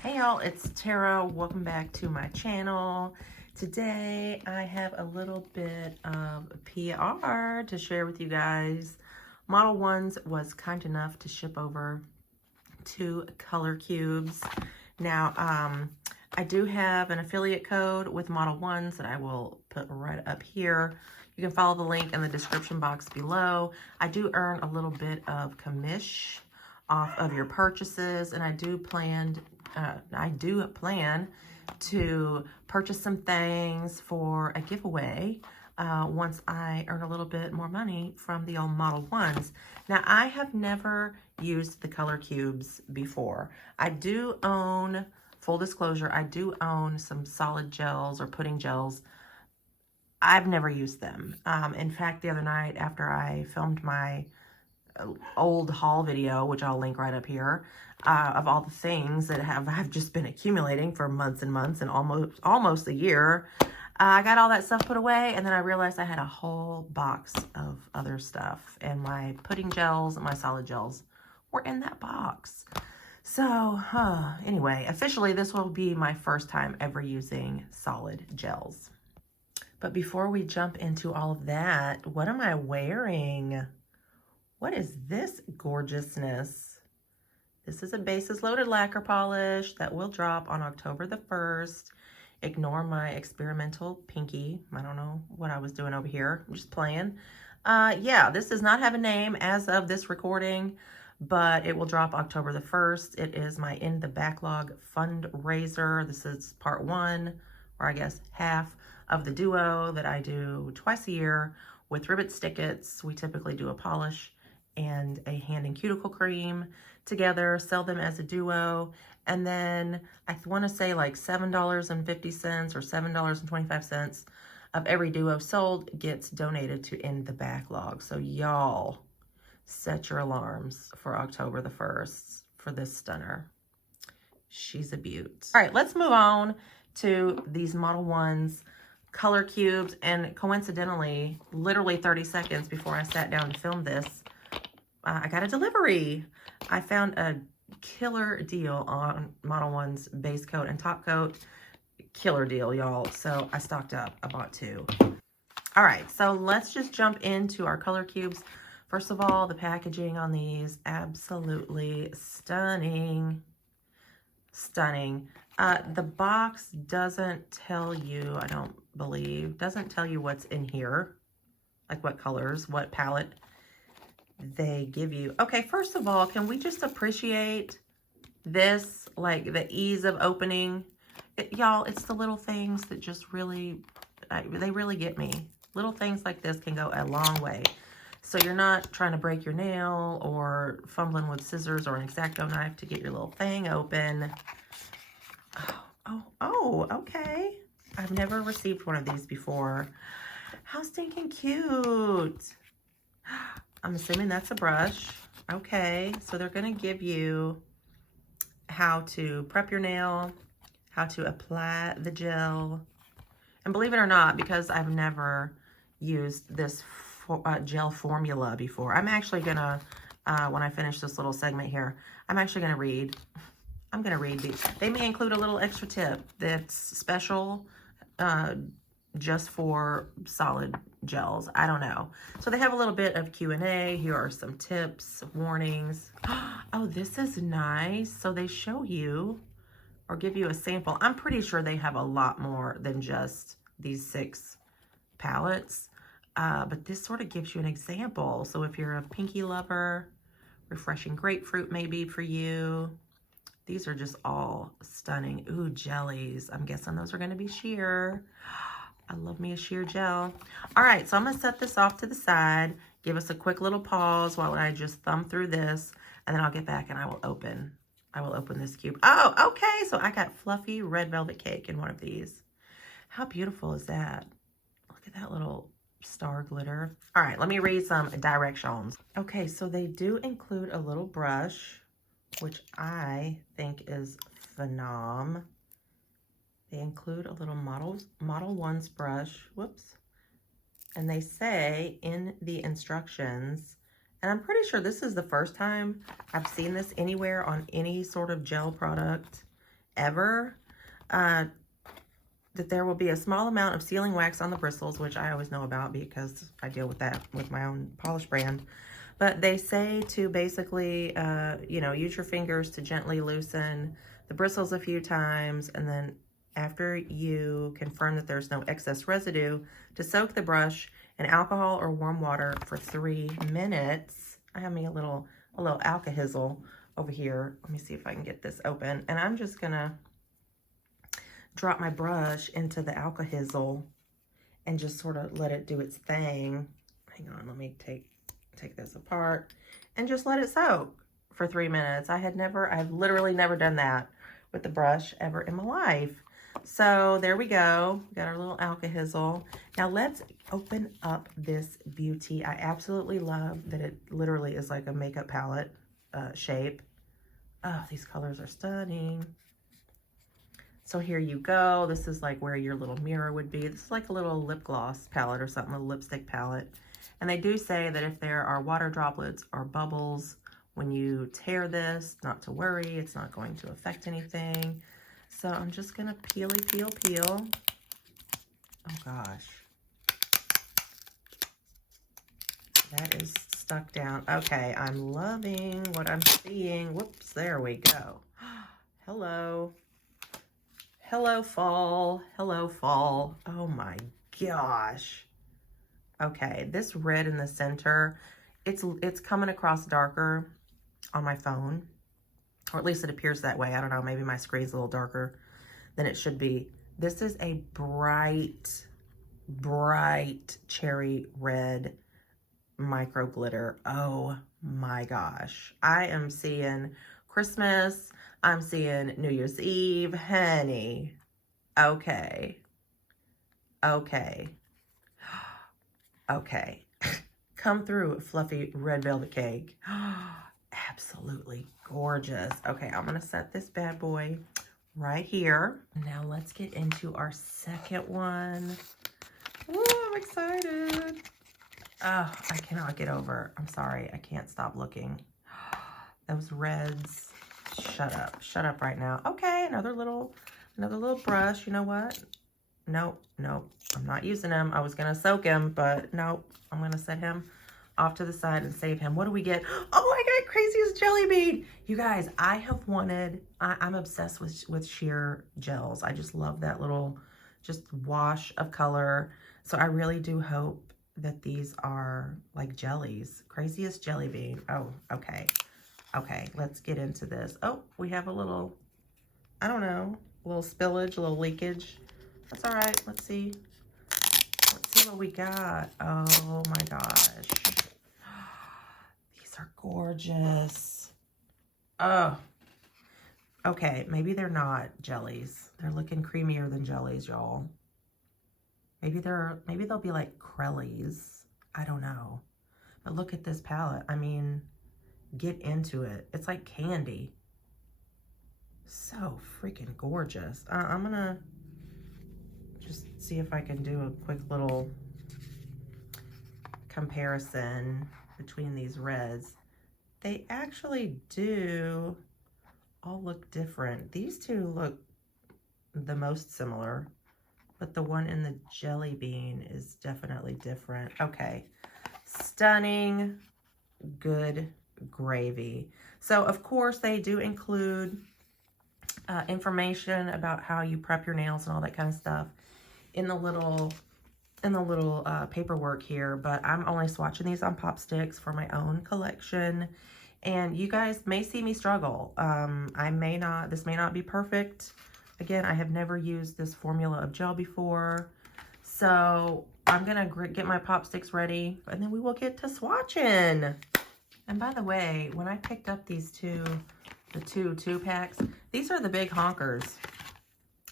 Hey y'all, it's Tara. Welcome back to my channel. Today I have a little bit of PR to share with you guys. Model Ones was kind enough to ship over 2 color cubes. Now, I do have an affiliate code with Model Ones that I will put right up here. You can follow the link in the description box below. I do earn a little bit of commish off of your purchases, and I do plan to purchase some things for a giveaway once I earn a little bit more money from the old Model Ones. Now, I have never used the color cubes before. I do own, full disclosure, I do own some solid gels or pudding gels. I've never used them. In fact, the other night after I filmed my old haul video, which I'll link right up here, of all the things that have just been accumulating for months and months and almost a year. I got all that stuff put away, and then I realized I had a whole box of other stuff, and my pudding gels and my solid gels were in that box. So anyway, officially this will be my first time ever using solid gels. But before we jump into all of that, what am I wearing? What is this gorgeousness? This is a Bases Loaded lacquer polish that will drop on October the 1st. Ignore my experimental pinky. I don't know what I was doing over here. I'm just playing. Yeah, this does not have a name as of this recording, but it will drop October the 1st. It is my In the Backlog fundraiser. This is part 1, or I guess half of the duo that I do twice a year with Ribbit Stickets. We typically do a polish and a hand and cuticle cream together, sell them as a duo, and then I want to say like $7.50 or $7.25 of every duo sold gets donated to In the Backlog. So y'all set your alarms for October the 1st for this stunner. She's a beaut. All right, let's move on to these Model Ones color cubes, and coincidentally, literally 30 seconds before I sat down to film this, I got a delivery. I found a killer deal on Model One's base coat and top coat. Killer deal, y'all. So I stocked up. I bought 2. All right, so let's just jump into our color cubes. First of all, the packaging on these, absolutely stunning. Stunning. The box doesn't tell you, I don't believe, doesn't tell you what's in here, like what colors, what palette they give you. Okay, first of all, can we just appreciate this, like the ease of opening? Y'all, it's the little things that just really, they really get me. Little things like this can go a long way. So you're not trying to break your nail or fumbling with scissors or an X-Acto knife to get your little thing open. Oh, okay. I've never received one of these before. How stinking cute. I'm assuming that's a brush. Okay, so they're gonna give you how to prep your nail, how to apply the gel. And believe it or not, because I've never used this gel formula before, I'm actually gonna, when I finish this little segment here, I'm actually gonna read. I'm gonna read these. They may include a little extra tip that's special just for solid gels. I don't know. So they have a little bit of Q&A. Here are some tips, warnings. Oh, this is nice. So they show you or give you a sample. I'm pretty sure they have a lot more than just these 6 palettes. But this sort of gives you an example. So if you're a pinky lover, refreshing grapefruit maybe for you. These are just all stunning. Ooh, jellies. I'm guessing those are going to be sheer. I love me a sheer gel. All right, so I'm going to set this off to the side, give us a quick little pause while I just thumb through this, and then I'll get back and I will open this cube. Oh, okay, so I got fluffy red velvet cake in one of these. How beautiful is that? Look at that little star glitter. All right, let me read some directions. Okay, so they do include a little brush, which I think is phenom. They include a little Model Ones brush, whoops. And they say in the instructions, and I'm pretty sure this is the first time I've seen this anywhere on any sort of gel product ever, that there will be a small amount of sealing wax on the bristles, which I always know about because I deal with that with my own polish brand. But they say to basically, you know, use your fingers to gently loosen the bristles a few times, and then after you confirm that there's no excess residue, to soak the brush in alcohol or warm water for 3 minutes. I have me a little alcohol over here. Let me see if I can get this open. And I'm just gonna drop my brush into the alcohol and just sort of let it do its thing. Hang on, let me take this apart and just let it soak for 3 minutes. I've literally never done that with the brush ever in my life. So there we go. We got our little alcohol. Now let's open up this beauty. I absolutely love that it literally is like a makeup palette shape. Oh, these colors are stunning. So here you go. This is like where your little mirror would be. This is like a little lip gloss palette or something, a lipstick palette. And they do say that if there are water droplets or bubbles when you tear this, not to worry, it's not going to affect anything. So I'm just gonna peel. Oh gosh. That is stuck down. Okay, I'm loving what I'm seeing. Whoops, there we go. Hello. Hello, fall. Hello, fall. Oh my gosh. Okay, this red in the center, it's coming across darker on my phone, or at least it appears that way. I don't know, maybe my screen's a little darker than it should be. This is a bright cherry red micro glitter. Oh my gosh. I am seeing Christmas. I'm seeing New Year's Eve. Honey. Okay. Okay. Okay. Come through, fluffy red velvet cake. Absolutely gorgeous. Okay, I'm going to set this bad boy right here. Now let's get into our second one. Ooh, I'm excited. Oh, I cannot get over. I'm sorry. I can't stop looking. Those reds. Shut up. Shut up right now. Okay, another little brush. You know what? Nope. I'm not using him. I was going to soak him, but nope. I'm going to set him off to the side and save him. What do we get? Oh, I got Craziest Jelly Bean. You guys, I'm obsessed with sheer gels. I just love that little just wash of color. So I really do hope that these are like jellies. Craziest Jelly Bean. Oh, okay. Okay, let's get into this. Oh, we have a little, I don't know, a little spillage, a little leakage. That's all right. Let's see. Let's see what we got. Oh my gosh. These are gorgeous. Oh. Okay, maybe they're not jellies. They're looking creamier than jellies, y'all. Maybe they'll be like Crellies. I don't know. But look at this palette. I mean, get into it. It's like candy. So freaking gorgeous. I'm gonna just see if I can do a quick little comparison between these reds. They actually do all look different. These two look the most similar, but the one in the jelly bean is definitely different. Okay, stunning, good gravy. So of course they do include information about how you prep your nails and all that kind of stuff in the little paperwork here, but I'm only swatching these on Pop Sticks for my own collection, and you guys may see me struggle. This may not be perfect. Again, I have never used this formula of gel before, so I'm gonna get my Pop Sticks ready, and then we will get to swatching. And by the way, when I picked up these the two 2-packs, these are the big honkers.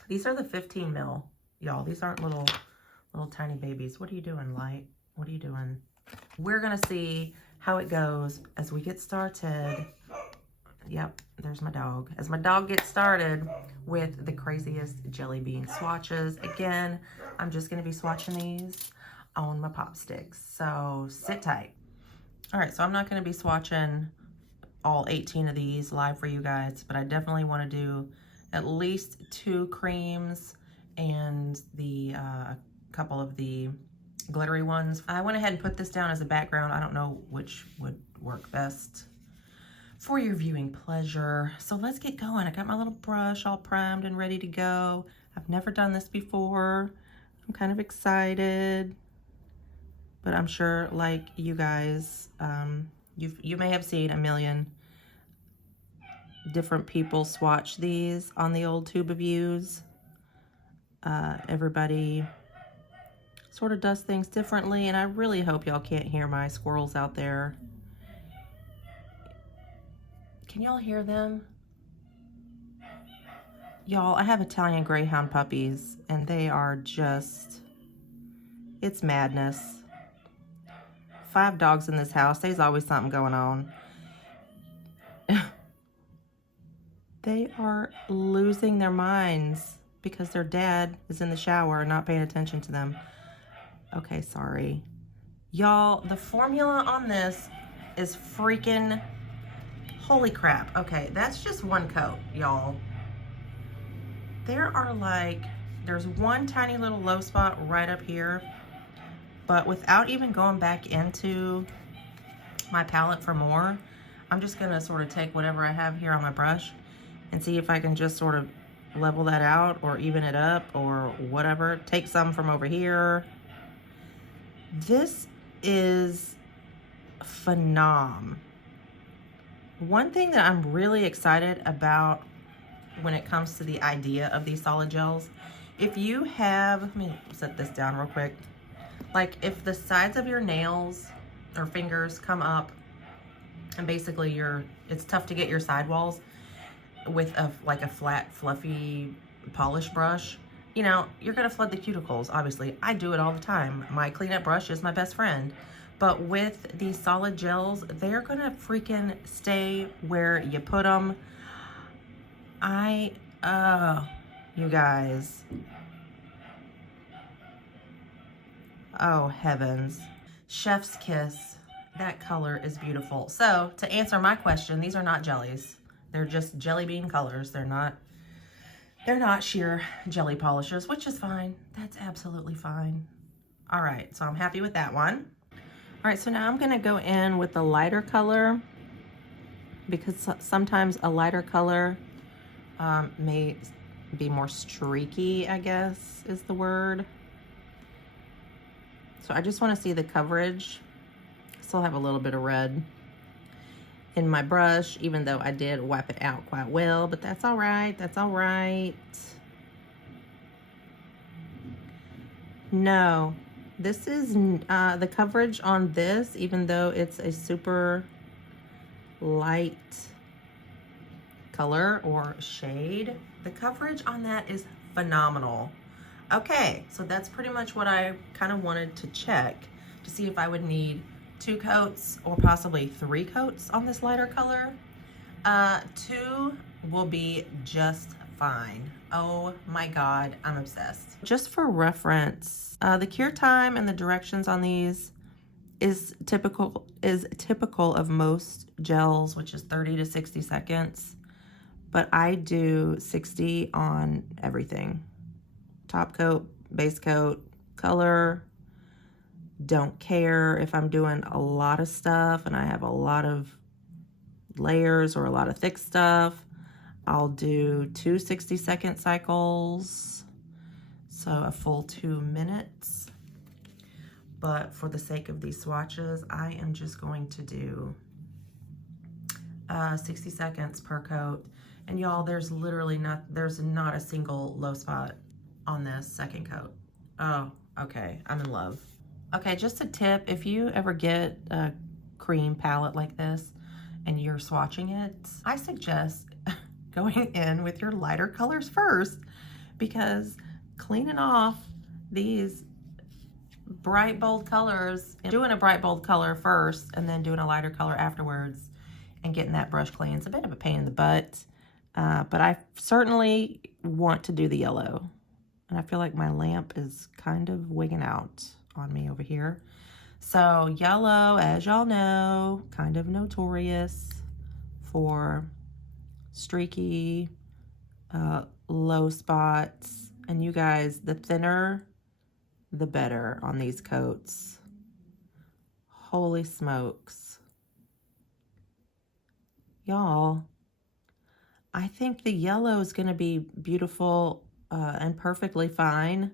These are the 15 mil, y'all. These aren't little tiny babies. What are you doing, Light? What are you doing? We're gonna see how it goes as we get started. Yep, there's my dog. As my dog gets started with the Craziest Jelly Bean swatches. Again, I'm just gonna be swatching these on my Pop Sticks, so sit tight. All right, so I'm not gonna be swatching all 18 of these live for you guys, but I definitely wanna do at least 2 creams and the couple of the glittery ones. I went ahead and put this down as a background. I don't know which would work best for your viewing pleasure. So let's get going. I got my little brush all primed and ready to go. I've never done this before. I'm kind of excited, but I'm sure, like you guys, you may have seen a million different people swatch these on the old tube of views. Everybody sort of does things differently, and I really hope y'all can't hear my squirrels out there. Can y'all hear them? Y'all, I have Italian Greyhound puppies, and they are just, it's madness. 5 dogs in this house. There's always something going on. They are losing their minds because their dad is in the shower and not paying attention to them. Okay, sorry. Y'all, the formula on this is freaking, holy crap. Okay, that's just one coat, y'all. There are like, there's one tiny little low spot right up here, but without even going back into my palette for more, I'm just gonna sort of take whatever I have here on my brush and see if I can just sort of level that out or even it up or whatever. Take some from over here. This is phenom. One thing that I'm really excited about when it comes to the idea of these solid gels, if you have, let me set this down real quick. Like if the sides of your nails or fingers come up and basically it's tough to get your sidewalls with like a flat, fluffy polish brush, you know, you're gonna flood the cuticles, obviously. I do it all the time. My cleanup brush is my best friend. But with these solid gels, they're gonna freaking stay where you put them. You guys. Oh, heavens. Chef's kiss. That color is beautiful. So, to answer my question, these are not jellies. They're just jelly bean colors. They're not sheer jelly polishes, which is fine. That's absolutely fine. All right, so I'm happy with that one. All right, so now I'm gonna go in with the lighter color because sometimes a lighter color may be more streaky, I guess is the word. So I just wanna see the coverage. Still have a little bit of red in my brush, even though I did wipe it out quite well, but that's all right, that's all right. No, this is, the coverage on this, even though it's a super light color or shade, the coverage on that is phenomenal. Okay, so that's pretty much what I kind of wanted to check to see if I would need 2 coats or possibly 3 coats on this lighter color. 2 will be just fine. Oh my God, I'm obsessed. Just for reference, the cure time and the directions on these is typical of most gels, which is 30 to 60 seconds. But I do 60 on everything. Top coat, base coat, color. Don't care if I'm doing a lot of stuff and I have a lot of layers or a lot of thick stuff. I'll do 2 60-second cycles, so a full 2 minutes. But for the sake of these swatches, I am just going to do 60 seconds per coat. And y'all, there's not a single low spot on this second coat. Oh, okay, I'm in love. Okay, just a tip, if you ever get a cream palette like this and you're swatching it, I suggest going in with your lighter colors first, because cleaning off these bright, bold colors, and doing a bright, bold color first and then doing a lighter color afterwards and getting that brush clean, it's a bit of a pain in the butt, but I certainly want to do the yellow. And I feel like my lamp is kind of wigging out on me over here. So yellow, as y'all know, kind of notorious for streaky, low spots. And you guys, the thinner, the better on these coats. Holy smokes. Y'all, I think the yellow is going to be beautiful and perfectly fine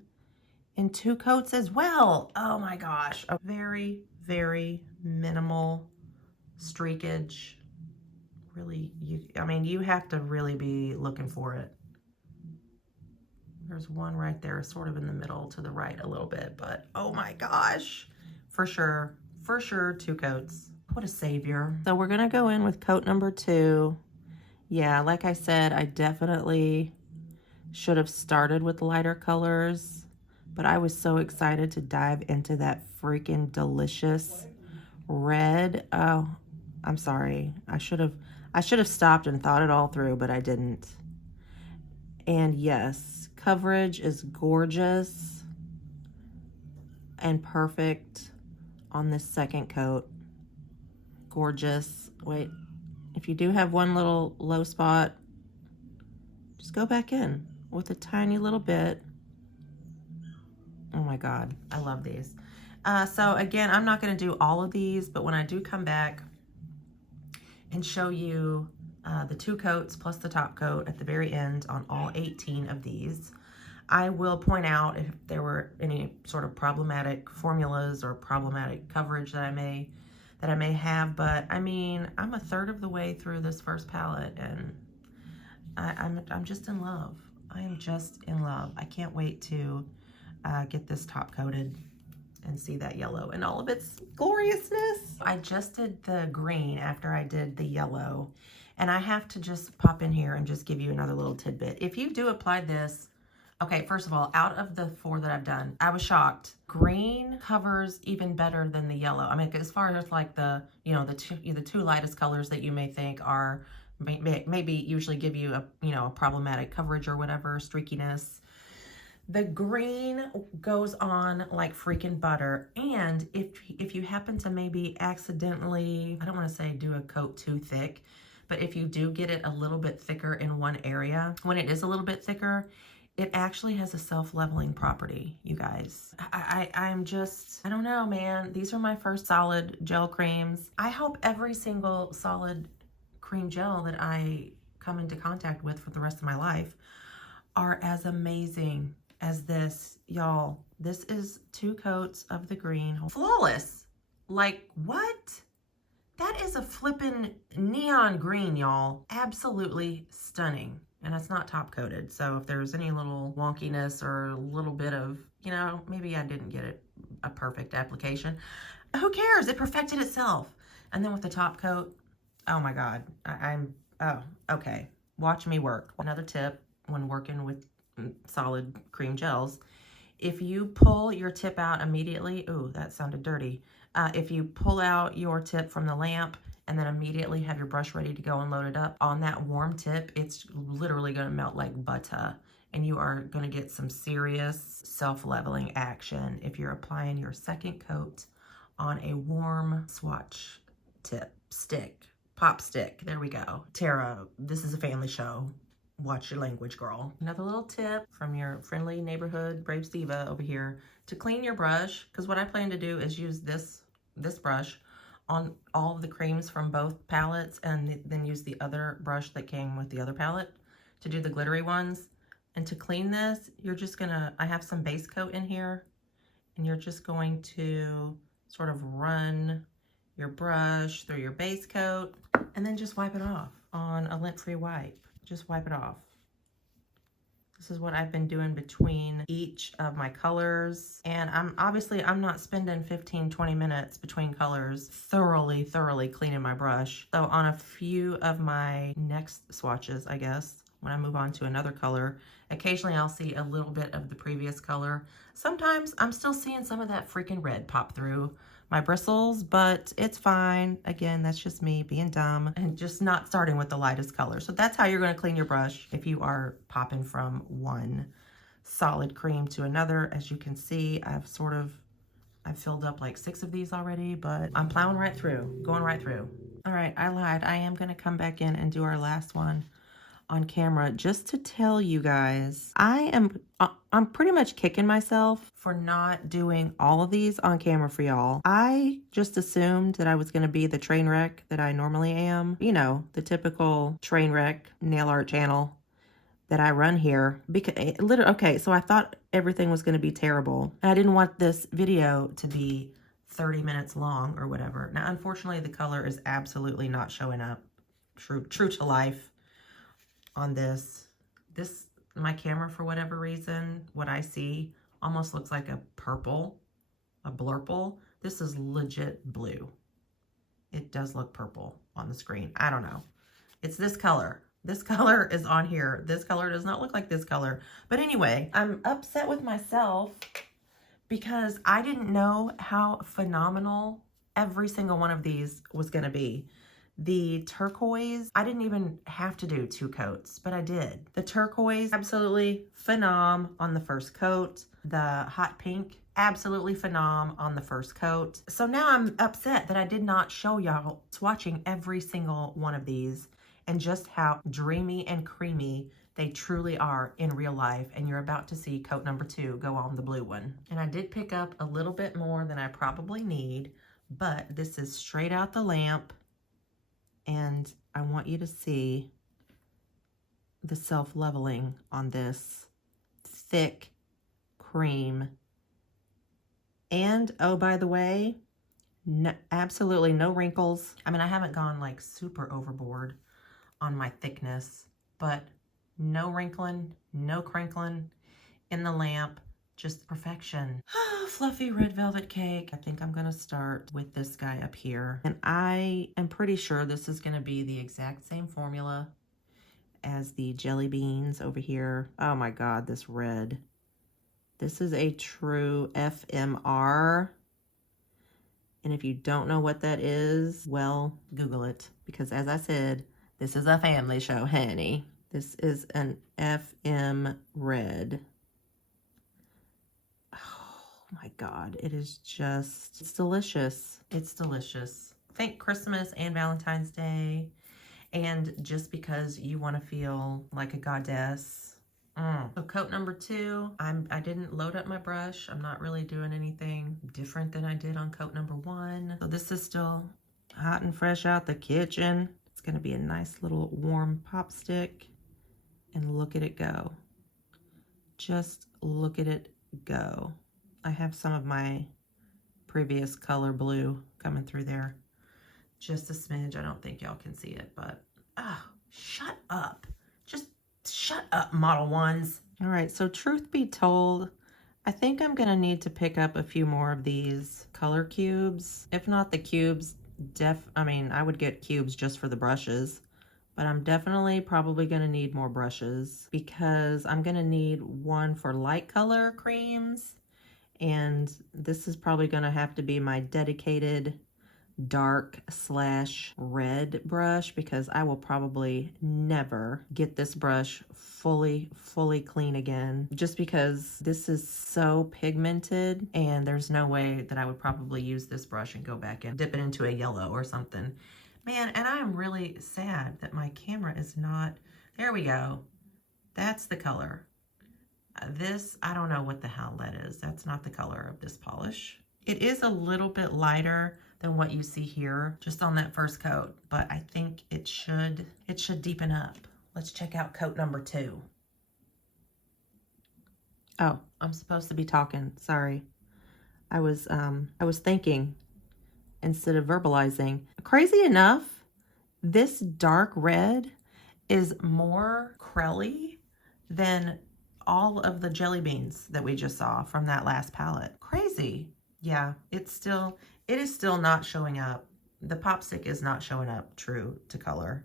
in 2 coats as well. Oh my gosh. A very, very minimal streakage. Really, I mean, you have to really be looking for it. There's one right there, sort of in the middle to the right a little bit, but oh my gosh. For sure, 2 coats. What a savior. So we're gonna go in with coat number 2. Yeah, like I said, I definitely should have started with lighter colors, but I was so excited to dive into that freaking delicious red. Oh, I'm sorry. I should have stopped and thought it all through, but I didn't. And yes, coverage is gorgeous and perfect on this second coat. Gorgeous. Wait, if you do have one little low spot, just go back in with a tiny little bit. Oh my God, I love these. So again, I'm not going to do all of these, but when I do come back and show you the 2 coats plus the top coat at the very end on all 18 of these, I will point out if there were any sort of problematic formulas or problematic coverage that I may have. But I mean, I'm a third of the way through this first palette, and I'm just in love. I am just in love. I can't wait to get this top coated and see that yellow in all of its gloriousness. I just did the green after I did the yellow, and I have to just pop in here and just give you another little tidbit. If you do apply this, okay, first of all, out of the 4 that I've done, I was shocked. Green covers even better than the yellow. I mean, as far as like the, you know, the two lightest colors that you may think are maybe usually give you a, you know, a problematic coverage or whatever, streakiness. The green goes on like freaking butter. And if you happen to maybe accidentally, I don't want to say do a coat too thick, but if you do get it a little bit thicker in one area, when it is a little bit thicker, it actually has a self-leveling property, you guys. I'm just, I don't know, man. These are my first solid gel creams. I hope every single solid cream gel that I come into contact with for the rest of my life are as amazing as this, y'all. This is 2 coats of the green. Flawless. Like, what? That is a flippin' neon green, y'all. Absolutely stunning. And it's not top coated. So if there's any little wonkiness or a little bit of, you know, maybe I didn't get it a perfect application, who cares? It perfected itself. And then with the top coat, oh my God, oh, okay. Watch me work. Another tip when working with solid cream gels, if you pull your tip out immediately, ooh, that sounded dirty. If you pull out your tip from the lamp and then immediately have your brush ready to go and load it up, on that warm tip, it's literally gonna melt like butter, and you are gonna get some serious self-leveling action if you're applying your second coat on a warm swatch tip, stick, pop stick. There we go. Tara, this is a family show. Watch your language, girl. Another little tip from your friendly neighborhood Brave Diva over here to clean your brush, because what I plan to do is use this brush on all of the creams from both palettes, and then use the other brush that came with the other palette to do the glittery ones. And to clean this, you're just gonna, I have some base coat in here, and you're just going to sort of run your brush through your base coat and then just wipe it off on a lint-free wipe. Just wipe it off. This is what I've been doing between each of my colors. And I'm not spending 15-20 minutes between colors thoroughly cleaning my brush. So on a few of my next swatches, I guess, when I move on to another color, occasionally I'll see a little bit of the previous color. Sometimes I'm still seeing some of that freaking red pop through my bristles, but it's fine. Again, that's just me being dumb and just not starting with the lightest color. So that's how you're going to clean your brush if you are popping from one solid cream to another. As you can see, I've filled up like 6 of these already, but I'm plowing right through, going right through. All right, I lied. I am going to come back in and do our last one on camera just to tell you guys, I'm pretty much kicking myself for not doing all of these on camera for y'all. I just assumed that I was going to be the train wreck that I normally am. You know, the typical train wreck nail art channel that I run here. Because literally, okay, so I thought everything was going to be terrible. And I didn't want this video to be 30 minutes long or whatever. Now, unfortunately, the color is absolutely not showing up true to life on this. My camera, for whatever reason, what I see almost looks like a purple, a blurple. This is legit blue. It does look purple on the screen. I don't know. It's this color. This color is on here. This color does not look like this color. But anyway, I'm upset with myself because I didn't know how phenomenal every single one of these was going to be. The turquoise, I didn't even have to do 2 coats, but I did. The turquoise, absolutely phenom on the first coat. The hot pink, absolutely phenom on the first coat. So now I'm upset that I did not show y'all swatching every single one of these and just how dreamy and creamy they truly are in real life. And you're about to see coat number 2 go on the blue one. And I did pick up a little bit more than I probably need, but this is straight out the lamp. And I want you to see the self-leveling on this thick cream. And, oh, by the way, no, absolutely no wrinkles. I mean, I haven't gone like super overboard on my thickness, but no wrinkling, no crinkling in the lamp. Just perfection. Fluffy red velvet cake. I think I'm going to start with this guy up here. And I am pretty sure this is going to be the exact same formula as the jelly beans over here. Oh my God, this red. This is a true FMR. And if you don't know what that is, well, Google it. Because as I said, this is a family show, honey. This is an FM red. My God, it is just, it's delicious. It's delicious. Thank Christmas and Valentine's Day. And just because you want to feel like a goddess. So coat number 2, I didn't load up my brush. I'm not really doing anything different than I did on coat number 1. So this is still hot and fresh out the kitchen. It's going to be a nice little warm pop stick. And look at it go. Just look at it go. I have some of my previous color blue coming through there. Just a smidge. I don't think y'all can see it, but shut up. Just shut up, Model Ones. All right, so truth be told, I think I'm gonna need to pick up a few more of these color cubes. If not the cubes, I would get cubes just for the brushes, but I'm definitely probably gonna need more brushes because I'm gonna need one for light color creams. And this is probably going to have to be my dedicated dark/red brush because I will probably never get this brush fully clean again just because this is so pigmented and there's no way that I would probably use this brush and go back and dip it into a yellow or something. Man, and I'm really sad that my camera is not, there we go. That's the color. This, I don't know what the hell that is. That's not the color of this polish. It is a little bit lighter than what you see here, just on that first coat, but I think it should deepen up. Let's check out coat number 2. Oh, I'm supposed to be talking. Sorry. I was thinking instead of verbalizing. Crazy enough, this dark red is more crelly than all of the jelly beans that we just saw from that last palette. Crazy. Yeah, it is still not showing up. The pop stick is not showing up true to color.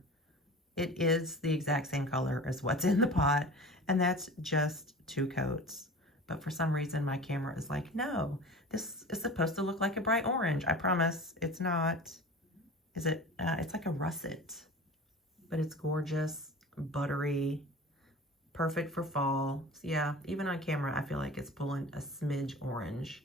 It is the exact same color as what's in the pot, and that's just 2 coats. But for some reason, my camera is like, no, this is supposed to look like a bright orange. I promise it's not. Is it? It's like a russet, but it's gorgeous, buttery, perfect for fall. So yeah, even on camera, I feel like it's pulling a smidge orange.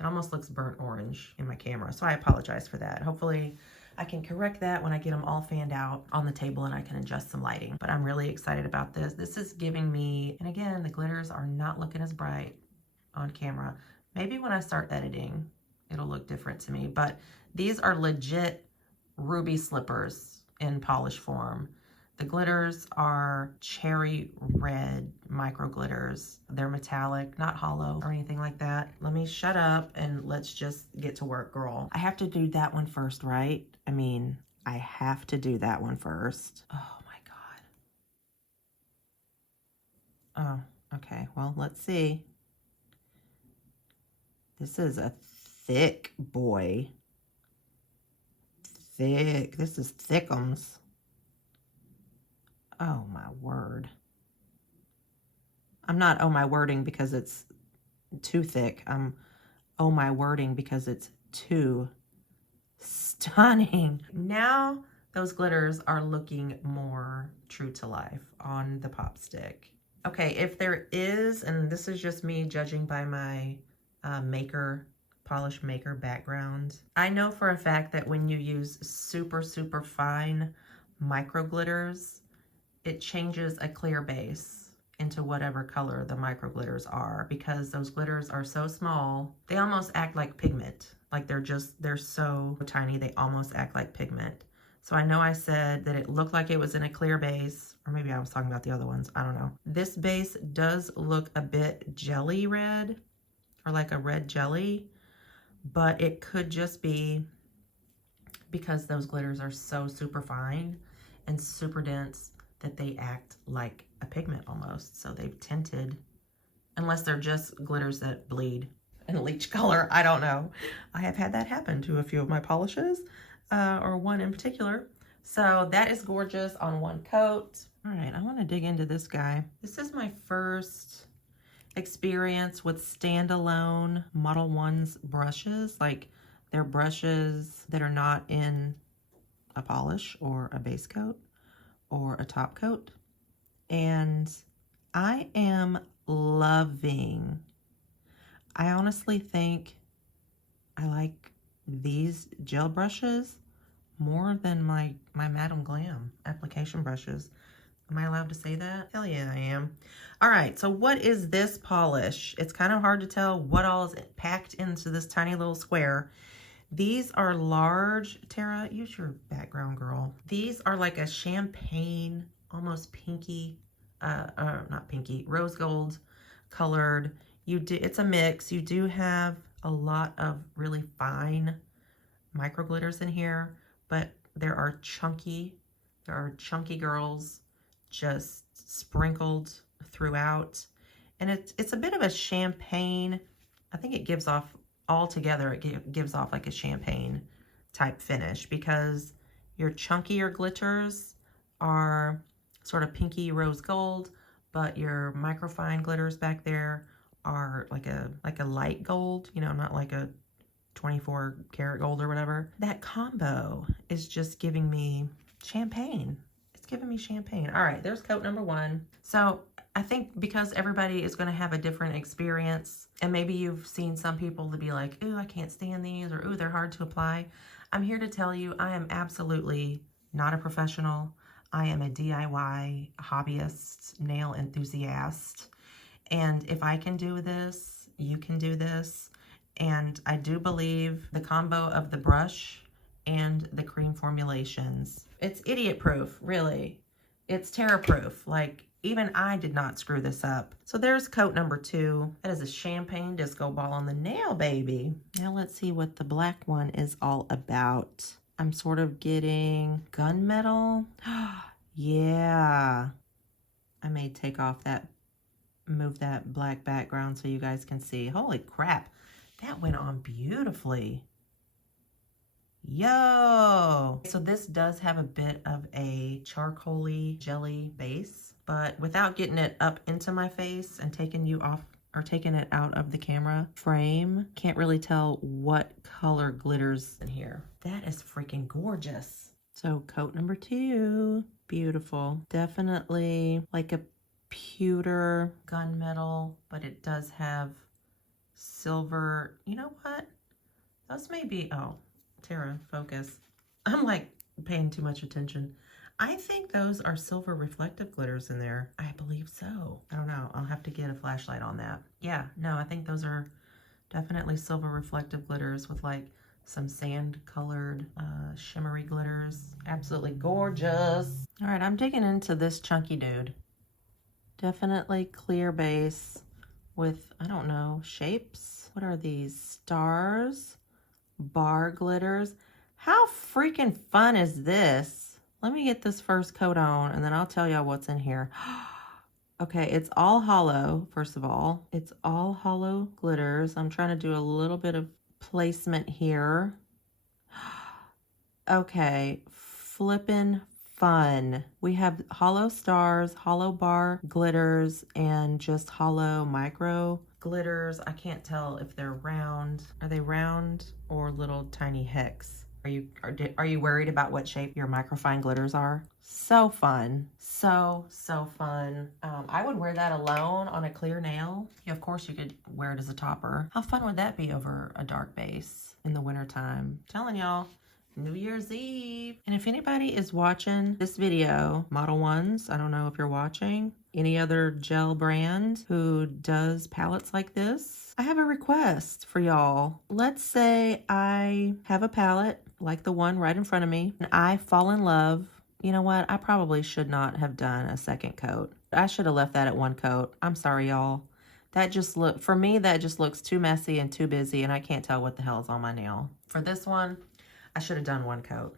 It almost looks burnt orange in my camera, so I apologize for that. Hopefully I can correct that when I get them all fanned out on the table and I can adjust some lighting. But I'm really excited about this. This is giving me, and again, the glitters are not looking as bright on camera. Maybe when I start editing, it'll look different to me. But these are legit ruby slippers in polish form. The glitters are cherry red micro glitters. They're metallic, not hollow or anything like that. Let me shut up and let's just get to work, girl. I have to do that one first, right? I mean, I have to do that one first. Oh my God. Oh, okay. Well, let's see. This is a thick boy. Thick. This is thickums. Oh my word. I'm not oh my wording because it's too thick. I'm oh my wording because it's too stunning. Now those glitters are looking more true to life on the pop stick. Okay, if there is, and this is just me judging by my polish maker background, I know for a fact that when you use super, super fine micro glitters, it changes a clear base into whatever color the micro glitters are, because those glitters are so small, they almost act like pigment. Like they're so tiny, they almost act like pigment. So I know I said that it looked like it was in a clear base, or maybe I was talking about the other ones, I don't know. This base does look a bit jelly red, or like a red jelly, but it could just be because those glitters are so super fine and super dense that they act like a pigment almost. So they've tinted, unless they're just glitters that bleed and leach color. I don't know. I have had that happen to a few of my polishes, or one in particular. So that is gorgeous on one coat. All right, I want to dig into this guy. This is my first experience with standalone Modelones brushes. Like, they're brushes that are not in a polish or a base coat or a top coat. And I am loving. I honestly think I like these gel brushes more than my Madame Glam application brushes. Am I allowed to say that? Hell yeah, I am. All right, so what is this polish? It's kind of hard to tell what all is packed into this tiny little square. These are large. Tara, use your background, girl. These are like a champagne, almost pinky, not pinky, rose gold colored. It's a mix. You do have a lot of really fine micro glitters in here, but there are chunky girls just sprinkled throughout. And it's a bit of a champagne. I think it gives off, altogether, it gives off like a champagne type finish, because your chunkier glitters are sort of pinky rose gold, but your microfine glitters back there are like a light gold, you know, not like a 24 karat gold or whatever. That combo is just giving me champagne. It's giving me champagne. All right, there's coat number one. So I think because everybody is going to have a different experience, and maybe you've seen some people to be like, ooh, I can't stand these, or ooh, they're hard to apply. I'm here to tell you I am absolutely not a professional. I am a DIY hobbyist, nail enthusiast. And if I can do this, you can do this. And I do believe the combo of the brush and the cream formulations, it's idiot proof, really. It's terror proof. Like, even I did not screw this up. So there's coat number two. That is a champagne disco ball on the nail, baby. Now let's see what the black one is all about. I'm sort of getting gunmetal. Yeah. I may take off that, move that black background so you guys can see. Holy crap. That went on beautifully. Yo! So this does have a bit of a charcoaly jelly base, but without getting it up into my face and taking you off, or taking it out of the camera frame, can't really tell what color glitters in here. That is freaking gorgeous. So coat number two, beautiful. Definitely like a pewter gunmetal, but it does have silver. You know what? Those may be, oh, Tara, focus. I'm like paying too much attention. I think those are silver reflective glitters in there. I believe so. I don't know. I'll have to get a flashlight on that. Yeah, no, I think those are definitely silver reflective glitters with like some sand colored shimmery glitters. Absolutely gorgeous. All right, I'm digging into this chunky dude. Definitely clear base with, I don't know, shapes. What are these? Stars, bar glitters. How freaking fun is this? Let me get this first coat on and then I'll tell y'all what's in here. Okay, it's all hollow, first of all. It's all hollow glitters. I'm trying to do a little bit of placement here. Okay, flippin' fun. We have hollow stars, hollow bar glitters, and just hollow micro glitters. I can't tell if they're round. Are they round or little tiny hex? Are you worried about what shape your microfine glitters are? So fun. So fun. I would wear that alone on a clear nail. Yeah, of course you could wear it as a topper. How fun would that be over a dark base in the wintertime? Telling y'all. New Year's Eve. And if anybody is watching this video, Model Ones, I don't know if you're watching, any other gel brand who does palettes like this, I have a request for y'all. Let's say I have a palette like the one right in front of me and I fall in love. You know what? I probably should not have done a second coat. I should have left that at one coat. I'm sorry, y'all. That just for me, that just looks too messy and too busy and I can't tell what the hell is on my nail. For this one, I should have done one coat.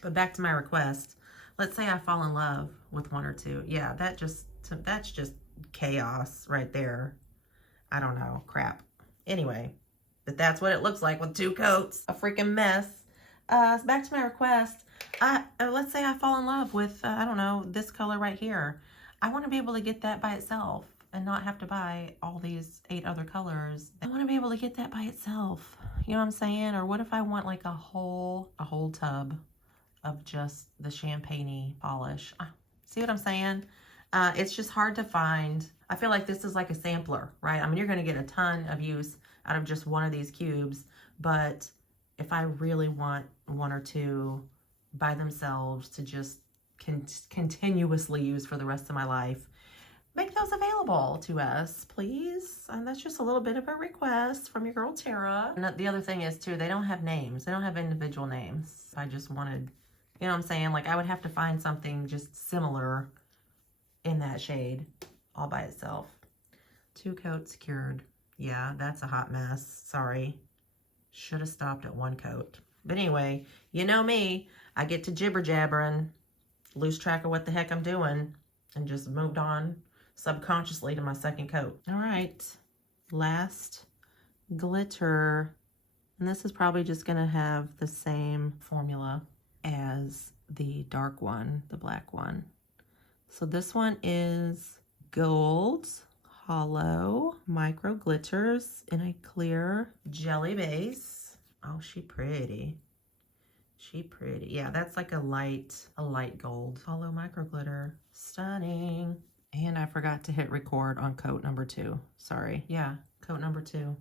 But back to my request. Let's say I fall in love with one or two. Yeah, that's just chaos right there. I don't know, crap. Anyway, but that's what it looks like with two coats. A freaking mess. Back to my request. Let's say I fall in love with, I don't know, this color right here. I want to be able to get that by itself and not have to buy all these 8 other colors. I want to be able to get that by itself. You know what I'm saying? Or what if I want like a whole tub of just the champagne-y polish? See what I'm saying? It's just hard to find. I feel like this is like a sampler, right? I mean, you're going to get a ton of use out of just one of these cubes, but if I really want one or two by themselves to just continuously use for the rest of my life, make those available to us, please. And that's just a little bit of a request from your girl, Tara. And the other thing is, too, they don't have names. They don't have individual names. I just wanted, you know what I'm saying? Like, I would have to find something just similar in that shade all by itself. 2 coats cured. Yeah, that's a hot mess. Sorry. Should have stopped at 1 coat. But anyway, you know me. I get to jibber-jabbering, lose track of what the heck I'm doing, and just moved on subconsciously to my second coat. All right, last glitter. And this is probably just gonna have the same formula as the dark one, the black one. So this one is gold, hollow, micro glitters in a clear jelly base. Oh, she pretty. She pretty. Yeah, that's like a light gold. Hollow micro glitter. Stunning. And I forgot to hit record on coat number 2. Sorry. Yeah, coat number 2.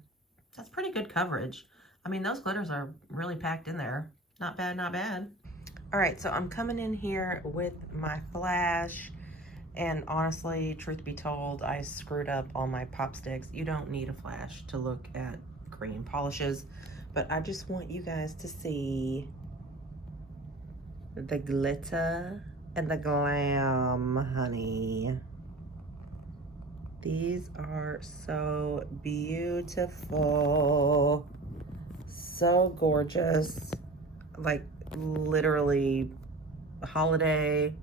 That's pretty good coverage. I mean, those glitters are really packed in there. Not bad, not bad. All right, so I'm coming in here with my flash. And honestly, truth be told, I screwed up all my pop sticks. You don't need a flash to look at cream polishes. But I just want you guys to see the glitter and the glam, honey. These are so beautiful, so gorgeous. Like literally holiday,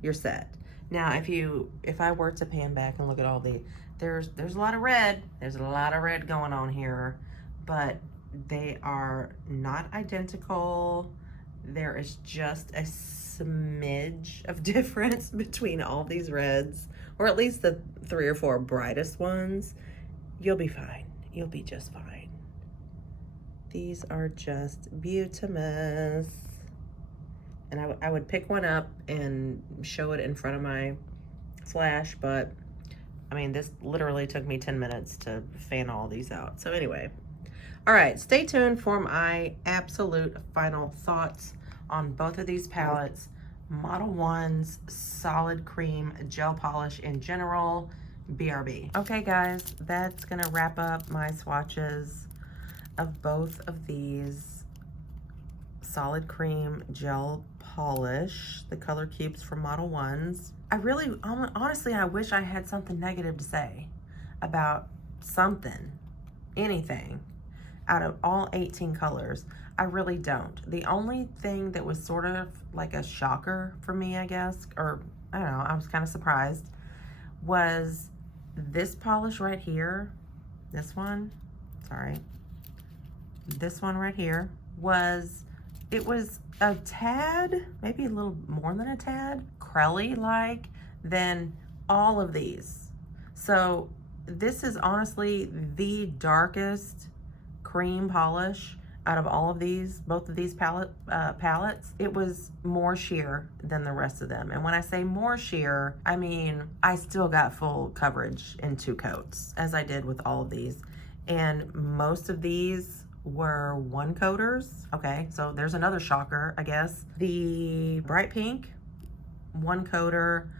you're set. Now, if I were to pan back and look at all there's a lot of red. There's a lot of red going on here, but they are not identical. There is just a smidge of difference between all these reds, or at least the 3 or 4 brightest ones. You'll be fine. You'll be just fine. These are just beautimous. And I would pick one up and show it in front of my flash, but I mean, this literally took me 10 minutes to fan all these out. So anyway, all right, stay tuned for my absolute final thoughts on both of these palettes. Model 1's Solid Cream Gel Polish in general, BRB. Okay guys, that's gonna wrap up my swatches of both of these Solid Cream Gel Polish, the color cubes from Model 1s. I really, honestly, I wish I had something negative to say about something, anything, out of all 18 colors. I really don't. The only thing that was sort of like a shocker for me, I guess, or I don't know, I was kind of surprised, was this polish right here. This one, sorry. This one right here it was a tad, maybe a little more than a tad, Crelly-like than all of these. So this is honestly the darkest cream polish out of all of these, both of these palettes. It was more sheer than the rest of them. And when I say more sheer, I mean, I still got full coverage in 2 coats, as I did with all of these. And most of these were 1 coaters. Okay, so there's another shocker, I guess. The bright pink, 1 coater.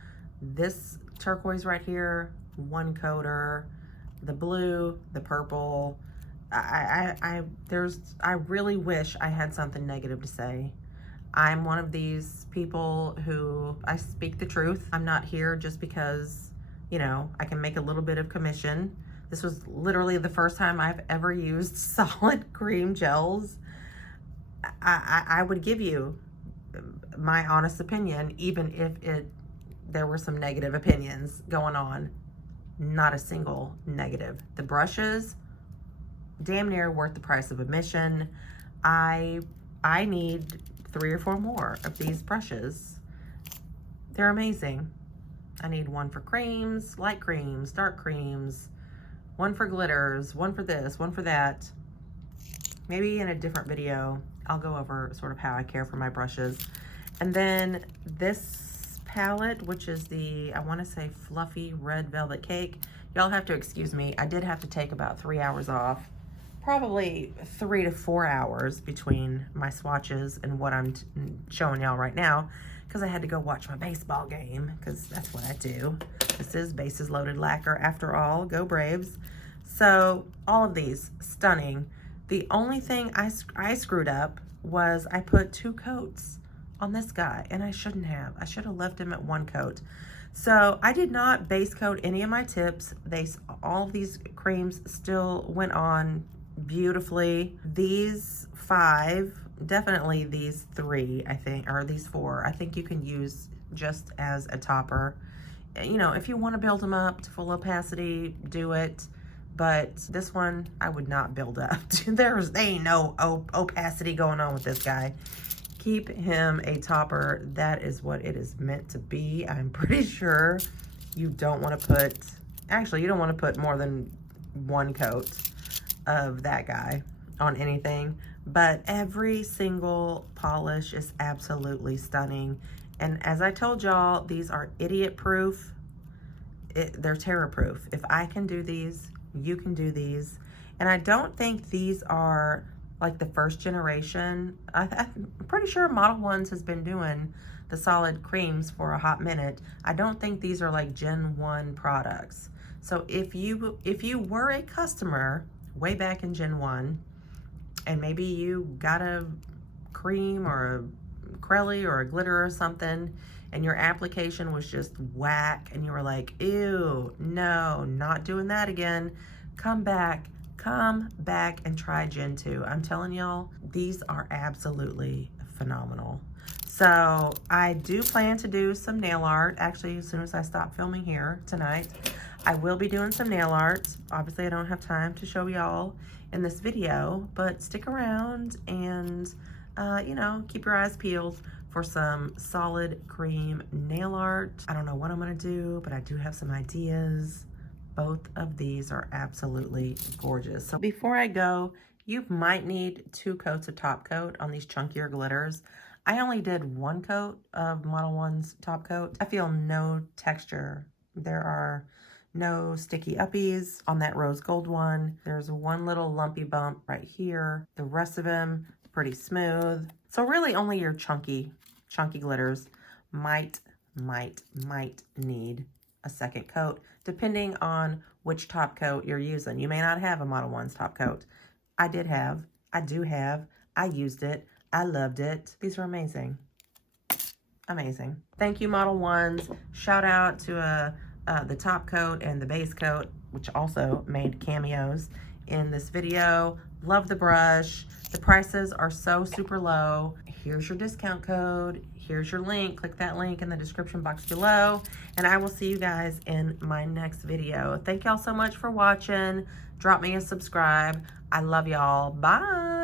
This turquoise right here, 1 coater. The blue, the purple. I really wish I had something negative to say. I'm one of these people who, I speak the truth. I'm not here just because, you know, I can make a little bit of commission. This was literally the first time I've ever used solid cream gels. I would give you my honest opinion, even if there were some negative opinions going on. Not a single negative. The brushes, damn near worth the price of admission. I need 3 or 4 more of these brushes. They're amazing. I need 1 for creams, light creams, dark creams, 1 for glitters, 1 for this, 1 for that. Maybe in a different video, I'll go over sort of how I care for my brushes. And then this palette, which is the, I want to say Fluffy Red Velvet Cake. Y'all have to excuse me. I did have to take about 3 hours off. Probably 3 to 4 hours between my swatches and what I'm showing y'all right now, because I had to go watch my baseball game, because that's what I do. This is Bases Loaded Lacquer after all. Go Braves. So all of these, stunning. The only thing I screwed up was I put 2 coats on this guy, and I shouldn't have. I should have left him at 1 coat. So I did not base coat any of my tips. All of these creams still went on beautifully. These 5, definitely these 3, I think, or these 4, I think you can use just as a topper. You know, if you want to build them up to full opacity, do it. But this one, I would not build up. There ain't no opacity going on with this guy. Keep him a topper. That is what it is meant to be. I'm pretty sure you don't want to put, actually, you don't want to put more than 1 coat of that guy on anything. But every single polish is absolutely stunning. And as I told y'all, these are idiot proof. They're terror proof. If I can do these, you can do these. And I don't think these are like the first generation. I'm pretty sure Model 1s has been doing the solid creams for a hot minute. I don't think these are like Gen 1 products. So if you were a customer way back in Gen 1, and maybe you got a cream or a Crelly or a glitter or something, and your application was just whack, and you were like, ew, no, not doing that again, come back and try Gen 2. I'm telling y'all, these are absolutely phenomenal. So I do plan to do some nail art. Actually, as soon as I stop filming here tonight, I will be doing some nail art. Obviously, I don't have time to show y'all in this video, but stick around and, you know, keep your eyes peeled for some solid cream nail art. I don't know what I'm gonna do, but I do have some ideas. Both of these are absolutely gorgeous. So before I go, you might need 2 coats of top coat on these chunkier glitters. I only did 1 coat of Model 1's top coat. I feel no texture. There are no sticky uppies on that rose gold one. There's 1 little lumpy bump right here. The rest of them pretty smooth. So really only your chunky glitters might need a second coat, depending on which top coat you're using. You may not have a Model 1's top coat. I do have, I used it, I loved it. These are amazing. Amazing. Thank you, Model 1s. Shout out to the top coat and the base coat, which also made cameos in this video. Love the brush. The prices are so super low. Here's your discount code. Here's your link. Click that link in the description box below. And I will see you guys in my next video. Thank y'all so much for watching. Drop me a subscribe. I love y'all. Bye.